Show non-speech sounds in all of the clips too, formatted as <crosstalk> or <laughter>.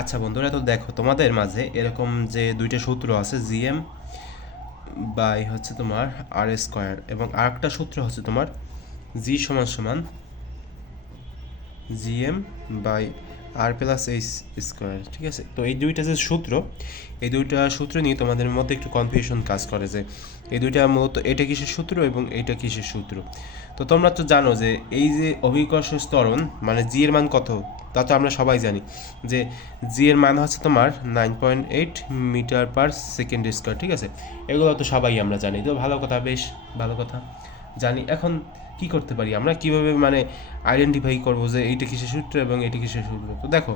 আচ্ছা বন্ধুরা, তো দেখো তোমাদের মাঝে এরকম যে দুইটা সূত্র আছে জিএম বাই হচ্ছে তোমার আর স্কোয়ার এবং আরেকটা সূত্র হচ্ছে তোমার জি সমান সমান GM by R plus h square ঠিক আছে? তো এই দুইটা যে সূত্র, এই দুইটা সূত্র নিয়ে তোমাদের মধ্যে একটু কনফিউশন কাজ করে যে এই দুইটা মূলত এটা কিসের সূত্র এবং এটা কিসের সূত্র? তো তোমরা তো জানো যে এই যে অভিকর্ষ স্তরণ মানে জি এর মান কত? তা তো আমরা সবাই জানি যে জি এর মান হচ্ছে তোমার nine point eight metre per second square ঠিক আছে? এগুলো তো সবাই আমরা জানি। তো ভালো কথা, বেশ ভালো কথা। জানি, এখন কি করতে পারি? আমরা কীভাবে মানে আইডেন্টিফাই করব যে এইটা কিসের সূত্র এবং এইটা কিসের সূত্র? তো দেখো,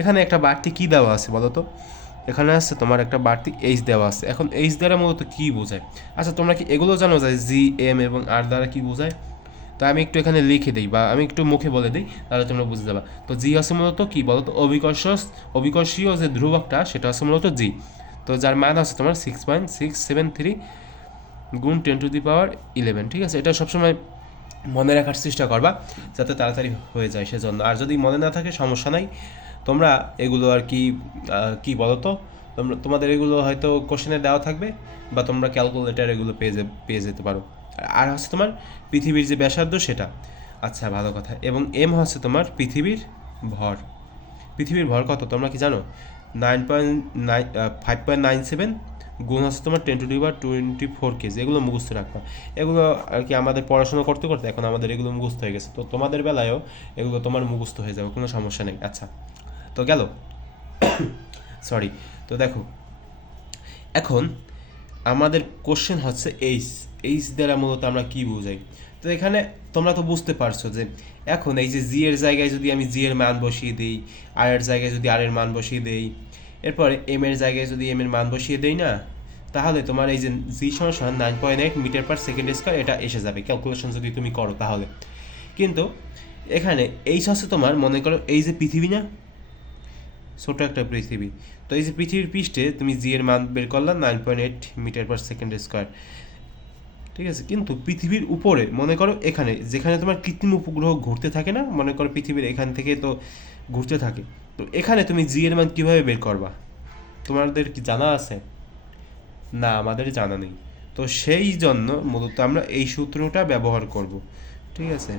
এখানে একটা বাড়তি কি দেওয়া আছে বলো তো? এখানে আছে তোমার একটা বাড়তি এইচ দেওয়া আছে। এখন এইচ দ্বারা মূলত কি বোঝায়? আচ্ছা তোমরা কি এগুলো জানো যে জি এম এবং আর দ্বারা কি বোঝায়? তো আমি একটু এখানে লিখে দিই বা আমি একটু মুখে বলে দিই, তাহলে তোমরা বুঝতে যাবা তো জি আছে মূলত কি বলতো? অবিকর্ষ অবিকর্ষীয় যে ধ্রুবকটা, সেটা আছে মূলত জি। তো যার মান আছে তোমার six point six seven three গুণ ten to the power eleven ঠিক আছে? এটা সবসময় মনে রাখার চেষ্টা করবা, যাতে তাড়াতাড়ি হয়ে যায় সেজন্য। আর যদি মনে না থাকে, সমস্যা নাই। তোমরা এগুলো আর কি কি বলো তো তোমরা, তোমাদের এগুলো হয়তো কোশ্চেনে দেওয়া থাকবে, বা তোমরা ক্যালকুলেটার এগুলো পেয়ে পেয়ে যেতে পারো। আর- হচ্ছে তোমার পৃথিবীর যে ব্যাসার্ধ সেটা। আচ্ছা ভালো কথা। এবং এম হচ্ছে তোমার পৃথিবীর ভর। পৃথিবীর ভর কত? তোমরা কি জানো? Nine point nine five point nine seven গুণ হচ্ছে তোমার টেন টু বা টোয়েন্টি ফোর কেজি। এগুলো মুখস্থ রাখবা। এগুলো আর কি আমাদের পড়াশোনা করতে করতে এখন আমাদের এগুলো মুখস্থ হয়ে গেছে। তো তোমাদের বেলায়ও এগুলো তোমার মুখস্থ হয়ে যাবে, কোনো সমস্যা নেই। আচ্ছা তো গেল। <coughs> সরি তো দেখো, এখন আমাদের কোশ্চেন হচ্ছে এইচ এইচ দ্বারা মূলত আমরা কি বোঝাই? তো এখানে তোমরা তো বুঝতে পারছ যে এখন এই যে জি এর জায়গায় যদি আমি জি এর মান বসিয়ে দিই আর এর জায়গায় যদি আর এর মান বসিয়ে দেই, এরপরে এম এর জায়গায় যদি এম এর মান বসিয়ে দেই না, তাহলে তোমার এই যে জি সমান nine point eight metre per second square এটা এসে যাবে। ক্যালকুলেশন যদি তুমি করো তাহলে। কিন্তু এখানে এইচ হচ্ছে তোমার, মনে করো এই যে পৃথিবী না? ছোট একটা পৃথিবী। তো এই যে পৃথিবীর পৃষ্ঠে তুমি জি এর মান বের করলাম nine point eight metre per second square ঠিক আছে? কিন্তু পৃথিবীর উপরে, মনে করো এখানে, যেখানে তোমার কৃত্রিম উপগ্রহ ঘুরতে থাকে না, মনে করো পৃথিবীর এখান থেকে তো ঘুরতে থাকে, তো এখানে তুমি জি এর মান কীভাবে বের করবা? তোমাদের কি জানা আছে? না, আমাদের জানা নেই। তো সেই জন্য মূলত আমরা এই সূত্রটা ব্যবহার করব, ঠিক আছে?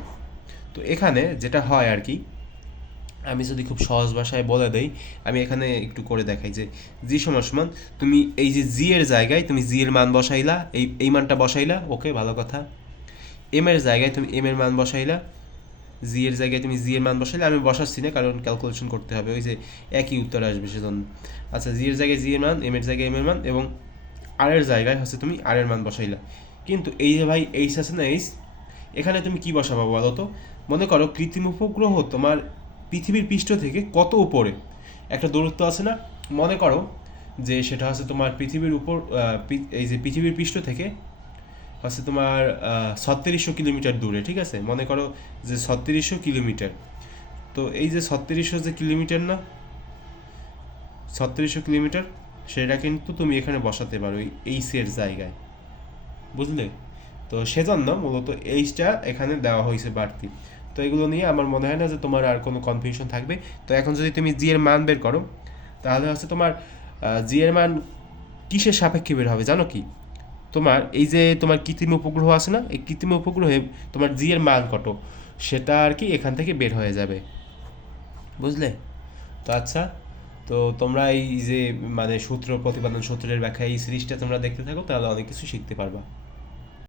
তো এখানে যেটা হয় আর কি আমি যদি খুব সহজ ভাষায় বলে দেই, আমি এখানে একটু করে দেখাই যে, জি সমান সমান, তুমি এই যে জি এর জায়গায় তুমি জি এর মান বসাইলা, এই এই মানটা বসাইলা, ওকে, ভালো কথা। এম এর জায়গায় তুমি এম এর মান বসাইলা, জি এর জায়গায় তুমি জি এর মান বসাইলে, আমি বসাচ্ছি না, কারণ ক্যালকুলেশন করতে হবে, ওই যে একই উত্তর আসবে সেজন্য। আচ্ছা জি এর জায়গায় জি এর মান, এম এর জায়গায় এম এর মান, এবং আর এর জায়গায় হচ্ছে তুমি আর এর মান বসাইলা। কিন্তু এই যে ভাই এইচ আছে না এইচ এখানে তুমি কি বসাবো বলো তো? মনে করো কৃত্রিম উপগ্রহ তোমার পৃথিবীর পৃষ্ঠ থেকে কত উপরে? একটা দূরত্ব আছে না? মনে করো যে সেটা হচ্ছে তোমার পৃথিবীর উপর এই যে পৃথিবীর পৃষ্ঠ থেকে হচ্ছে তোমার ছত্রিশশো কিলোমিটার দূরে, ঠিক আছে? মনে করো যে ছত্রিশশো কিলোমিটার। তো এই যে ছত্রিশশো যে কিলোমিটার না? ছত্রিশশো কিলোমিটার, সেটা কিন্তু তুমি এখানে বসাতে পারো এই এইচের জায়গায়। বুঝলে? তো সেজন্য মূলত এইচটা এখানে দেওয়া হয়েছে বাড়তি। তো এগুলো নিয়ে আমার মনে হয় না যে তোমার আর কোনো কনফিউশন থাকবে। তো এখন যদি তুমি জি এর মান বের করো, তাহলে হচ্ছে তোমার জি এর মান কিসের সাপেক্ষে বের হবে জানো কি? তোমার এই যে তোমার কৃত্রিম উপগ্রহ আছে না, এই কৃত্রিম উপগ্রহে তোমার জি এর মান কত? সেটা আর কি এখান থেকে বের হয়ে যাবে। বুঝলে? তো আচ্ছা তো তোমরা এই যে মানে সূত্র, প্রতিপাদন সূত্রের ব্যাখ্যা, এই সিরিজটা তোমরা দেখতে থাকো, তাহলে অনেক কিছু শিখতে পারবা।